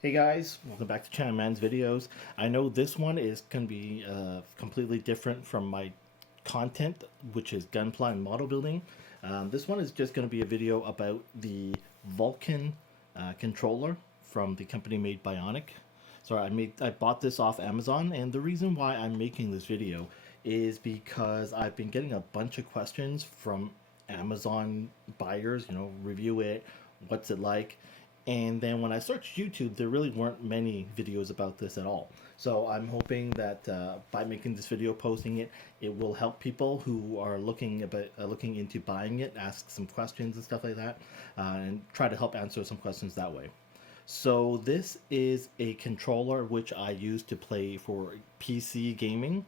Hey guys, welcome back to Channel Man's videos. I know this one is going to be completely different from my content, which is gunpla and model building. This one is just going to be a video about the Vulkan controller from the company made Bionik. So I bought this off Amazon, and the reason why I'm making this video is because I've been getting a bunch of questions from Amazon buyers. Review it, what's it like, and then when I searched YouTube, there really weren't many videos about this at all. So I'm hoping that by making this video, posting it, it will help people who are looking into buying it, ask some questions and stuff like that, and try to help answer some questions that way. So this is a controller which I use to play for PC gaming.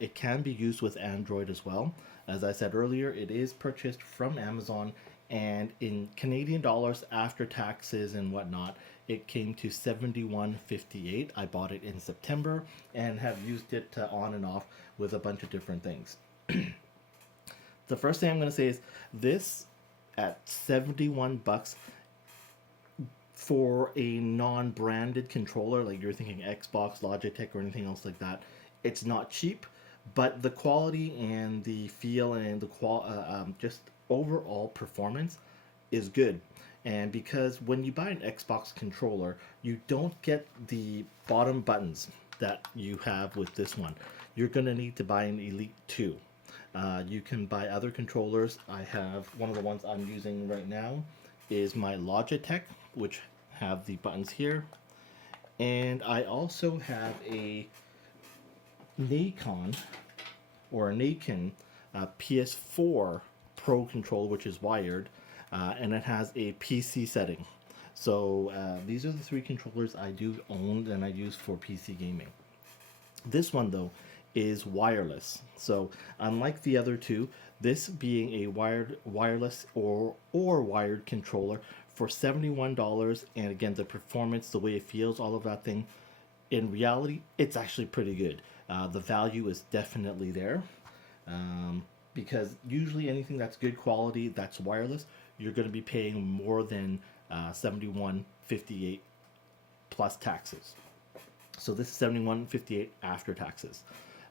It can be used with Android as well. As I said earlier, it is purchased from Amazon, and in Canadian dollars after taxes and whatnot, it came to 71.58. I bought it in September and have used it on and off with a bunch of different things. The first thing I'm going to say is this at 71 bucks for a non-branded controller, like you're thinking Xbox, Logitech, or anything else like that, it's not cheap, but the quality and the feel and the just overall performance is good. And because when you buy an Xbox controller, you don't get the bottom buttons that you have with this one. You're going to need to buy an Elite 2. You can buy other controllers. I have one of the ones I'm using right now is my Logitech, which have the buttons here. And I also have a Nikon or a Nakin PS4 Pro controller, which is wired, and it has a PC setting. So these are the three controllers I do own and I use for PC gaming. This one though is wireless. So unlike the other two, this being a wireless or wired controller for $71, and again the performance, the way it feels, all of that thing, in reality it's actually pretty good. The value is definitely there. Because usually anything that's good quality that's wireless, you're going to be paying more than 71.58 plus taxes. So this is 71.58 after taxes.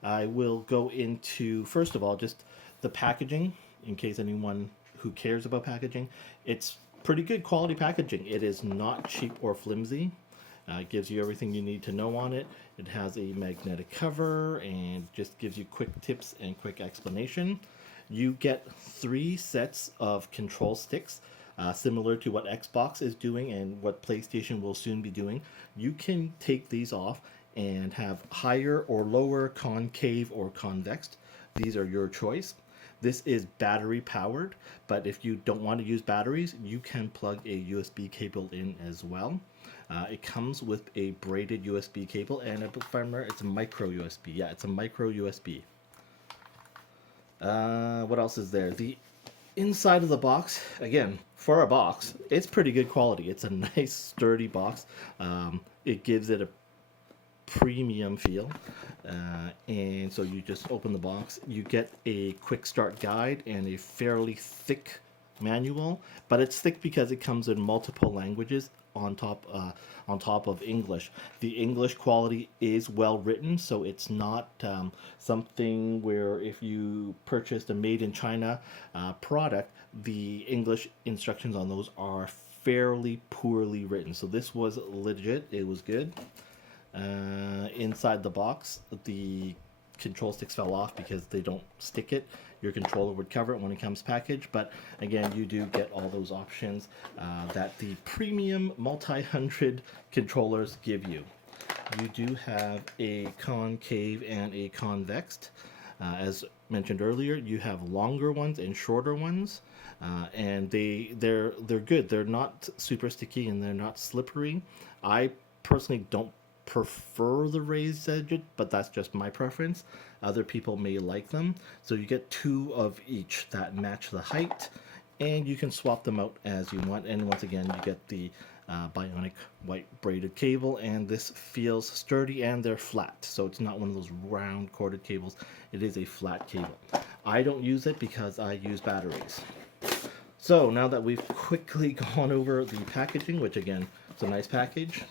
I will go into, first of all, just the packaging in case anyone who cares about packaging. It's pretty good quality packaging. It is not cheap or flimsy. It gives you everything you need to know on it. It has a magnetic cover and just gives you quick tips and quick explanation. You get 3 sets of control sticks, similar to what Xbox is doing and what PlayStation will soon be doing. You can take these off and have higher or lower concave or convex. These are your choice. This is battery powered, but if you don't want to use batteries, you can plug a USB cable in as well. It comes with a braided USB cable, and if I remember, it's a micro USB. Yeah, it's a micro USB. What else is there? The inside of the box, again, for a box, it's pretty good quality. It's a nice, sturdy box. It gives it a premium feel. And so you just open the box. You get a quick start guide and a fairly thick manual, but it's thick because it comes in multiple languages on top of English. The English quality is well written, so it's not something where if you purchased a made in China product, the English instructions on those are fairly poorly written. So this was legit. It was good. Inside the box, the control sticks fell off because they don't stick it. Your controller would cover it when it comes packaged, but again, you do get all those options that the premium multi-hundred controllers give you. You do have a concave and a convex. As mentioned earlier, you have longer ones and shorter ones, and they're good. They're not super sticky and they're not slippery. I personally don't prefer the raised edge, but that's just my preference. Other people may like them. So you get 2 of each that match the height, and you can swap them out as you want. And once again, you get the Bionik white braided cable, and this feels sturdy, and they're flat. So it's not one of those round corded cables. It is a flat cable. I don't use it because I use batteries. So now that we've quickly gone over the packaging, which again, it's a nice package,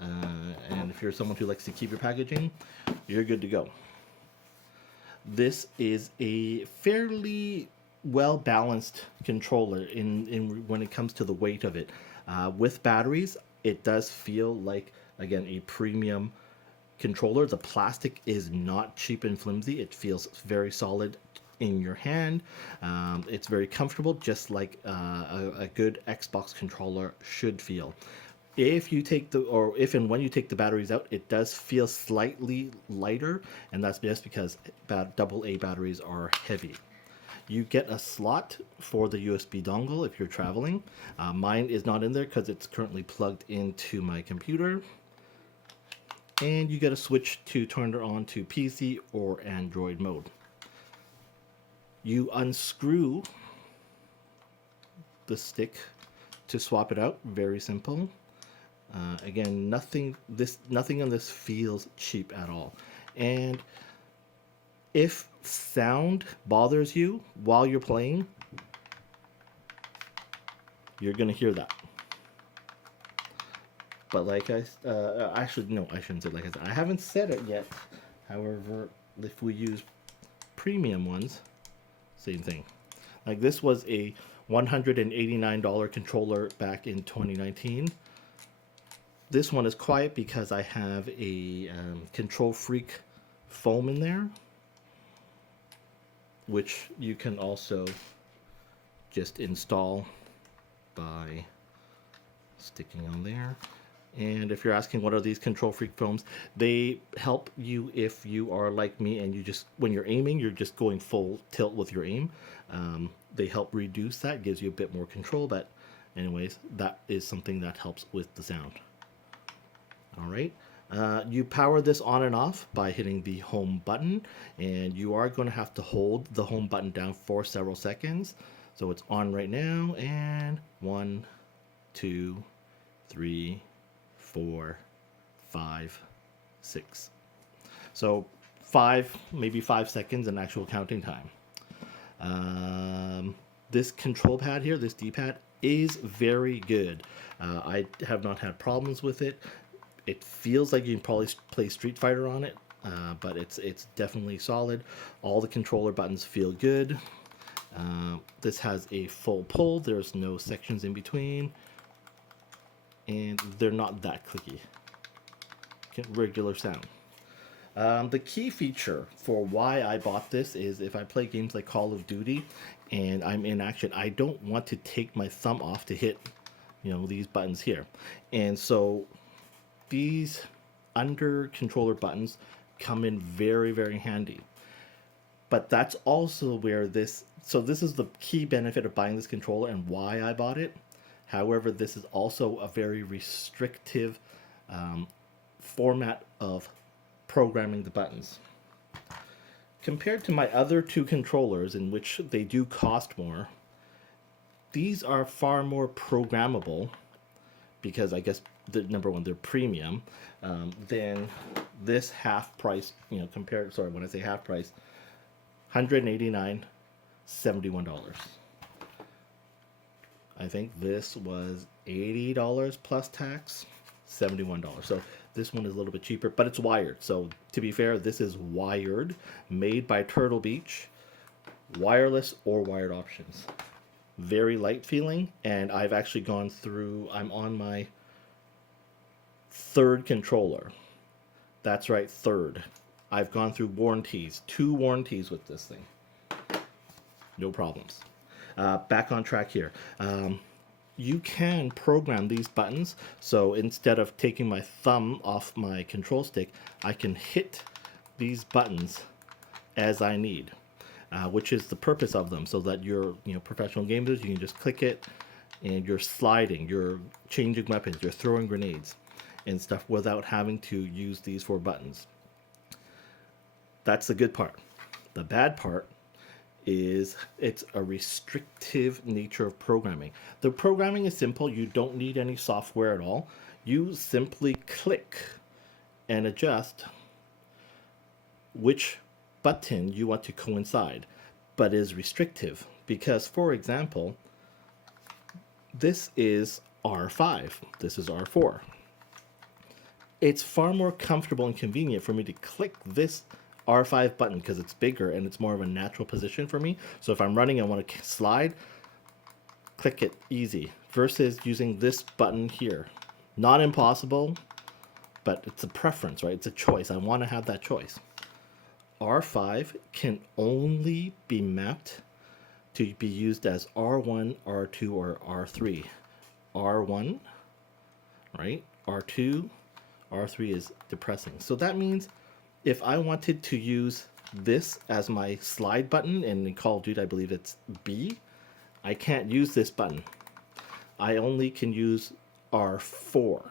And if you're someone who likes to keep your packaging, you're good to go. This is a fairly well balanced controller in when it comes to the weight of it. With batteries, it does feel like, again, a premium controller. The plastic is not cheap and flimsy. It feels very solid in your hand. It's very comfortable, just like a good Xbox controller should feel. If you take the, or if and when you take the batteries out, it does feel slightly lighter, and that's just because AA batteries are heavy. You get a slot for the USB dongle if you're traveling. Mine is not in there because it's currently plugged into my computer. And you get a switch to turn it on to PC or Android mode. You unscrew the stick to swap it out. Very simple. Again, nothing on this feels cheap at all. And if sound bothers you while you're playing, you're gonna hear that. But like actually, no, I shouldn't say like I said. I haven't said it yet. However, if we use premium ones, same thing. Like this was a $189 controller back in 2019. This one is quiet because I have a Control Freak foam in there, which you can also just install by sticking on there. And if you're asking what are these Control Freak foams, they help you if you are like me and you just, when you're aiming, you're just going full tilt with your aim. They help reduce that, gives you a bit more control, but anyways, that is something that helps with the sound. All right. You power this on and off by hitting the home button, and you are going to have to hold the home button down for several seconds. So it's on right now, and 1, 2, 3, 4, 5, 6. So maybe 5 seconds in actual counting time. This control pad here, this D-pad, is very good. I have not had problems with it. It feels like you can probably play Street Fighter on it, but it's definitely solid. All the controller buttons feel good. This has a full pull. There's no sections in between, and they're not that clicky. Regular sound. The key feature for why I bought this is if I play games like Call of Duty and I'm in action, I don't want to take my thumb off to hit, these buttons here. And so these under controller buttons come in very, very handy. But that's also where this is the key benefit of buying this controller and why I bought it. However, this is also a very restrictive format of programming the buttons. Compared to my other two controllers, in which they do cost more, these are far more programmable, because I guess number one, they're premium, than this half price, when I say half price, $189, $71. I think this was $80 plus tax, $71. So this one is a little bit cheaper, but it's wired. So to be fair, this is wired, made by Turtle Beach, wireless or wired options. Very light feeling, and I've actually gone through, I'm on my third controller. That's right, third. I've gone through warranties, 2 warranties with this thing. No problems. Back on track here. You can program these buttons, so instead of taking my thumb off my control stick, I can hit these buttons as I need, which is the purpose of them, so that you're professional gamers, you can just click it and you're sliding, you're changing weapons, you're throwing grenades and stuff without having to use these 4 buttons. That's the good part. The bad part is it's a restrictive nature of programming. The programming is simple. You don't need any software at all. You simply click and adjust which button you want to coincide, but is restrictive because, for example, this is R5, this is R4. it's far more comfortable and convenient for me to click this R5 button because it's bigger and it's more of a natural position for me. So if I'm running and want to slide, click it easy versus using this button here. Not impossible, but it's a preference, right? It's a choice. I want to have that choice. R5 can only be mapped to be used as R1, R2, or R3. R1, right? R2, R3 is depressing. So that means if I wanted to use this as my slide button, and in Call of Duty I believe it's B, I can't use this button. I only can use R4.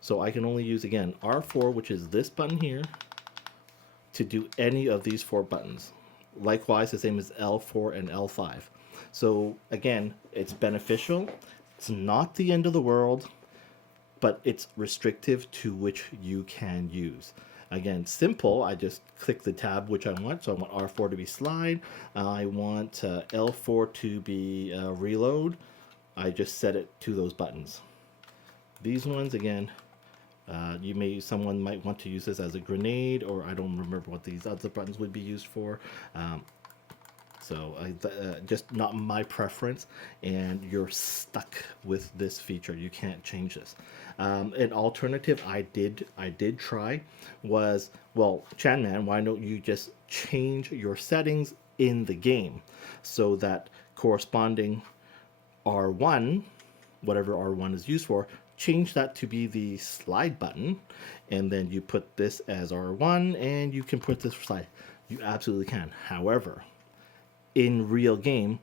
So I can only use, again, R4, which is this button here, to do any of these 4 buttons. Likewise, the same as L4 and L5. So again, it's beneficial. It's not the end of the world, but it's restrictive to which you can use. Again, simple. I just click the tab which I want. So I want R4 to be slide. I want L4 to be reload. I just set it to those buttons. These ones, again, someone might want to use this as a grenade, or I don't remember what these other buttons would be used for. Just not my preference, and you're stuck with this feature. You can't change this. An alternative I did try was, well, Chanman, why don't you just change your settings in the game so that corresponding R1, whatever R1 is used for, change that to be the slide button, and then you put this as R1 and you can put this slide. You absolutely can. However, in real game,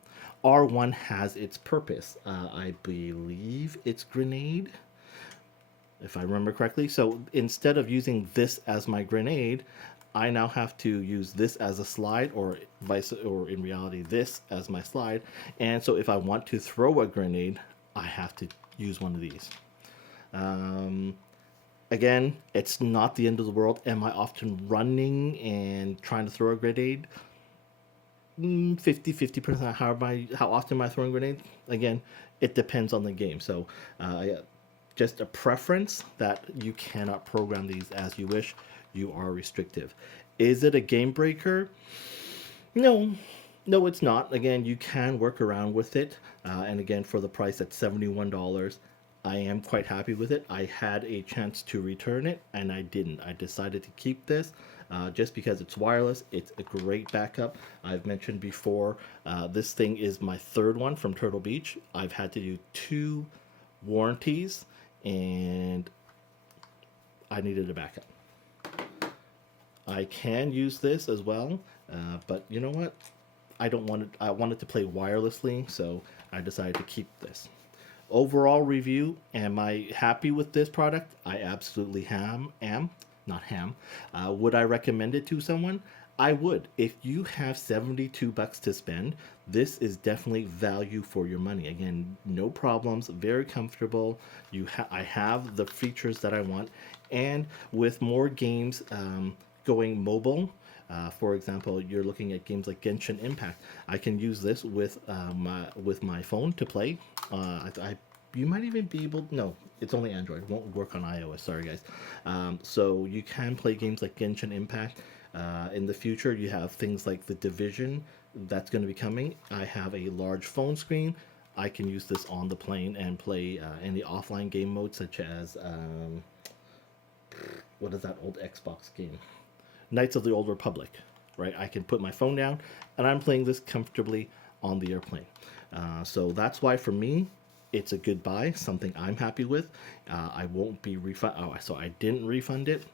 R1 has its purpose. I believe it's grenade, if I remember correctly. So instead of using this as my grenade, I now have to use this as a slide, or in reality this as my slide. And so if I want to throw a grenade, I have to use one of these. Again, it's not the end of the world. Am I often running and trying to throw a grenade? 50% how often am I throwing grenades? Again, it depends on the game. So just a preference that you cannot program these as you wish. You are restrictive. Is it a game breaker? No, it's not. Again, you can work around with it. And again, for the price at $71, I am quite happy with it. I had a chance to return it and I didn't. I decided to keep this just because it's wireless. It's a great backup. I've mentioned before, this thing is my 3rd one from Turtle Beach. I've had to do 2 warranties and I needed a backup. I can use this as well, but you know what? I wanted to play wirelessly, so I decided to keep this. Overall review, am I happy with this product? I absolutely am. Would I recommend it to someone? I would. If you have $72 to spend, this is definitely value for your money. Again, no problems, very comfortable. I have the features that I want, and with more games going mobile, for example, you're looking at games like Genshin Impact. I can use this with my phone to play. You might even be able. No, it's only Android. It won't work on iOS. Sorry, guys. So you can play games like Genshin Impact. In the future, you have things like The Division that's going to be coming. I have a large phone screen. I can use this on the plane and play any offline game mode, such as what is that old Xbox game? Knights of the Old Republic, right? I can put my phone down and I'm playing this comfortably on the airplane. So that's why for me, it's a good buy, something I'm happy with. I won't be so I didn't refund it.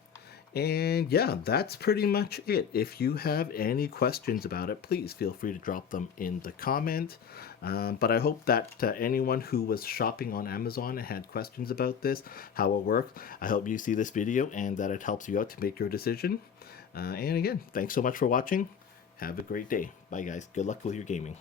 And yeah, that's pretty much it. If you have any questions about it, please feel free to drop them in the comment. But I hope that anyone who was shopping on Amazon and had questions about this, how it works, I hope you see this video and that it helps you out to make your decision. And again, thanks so much for watching. Have a great day. Bye, guys. Good luck with your gaming.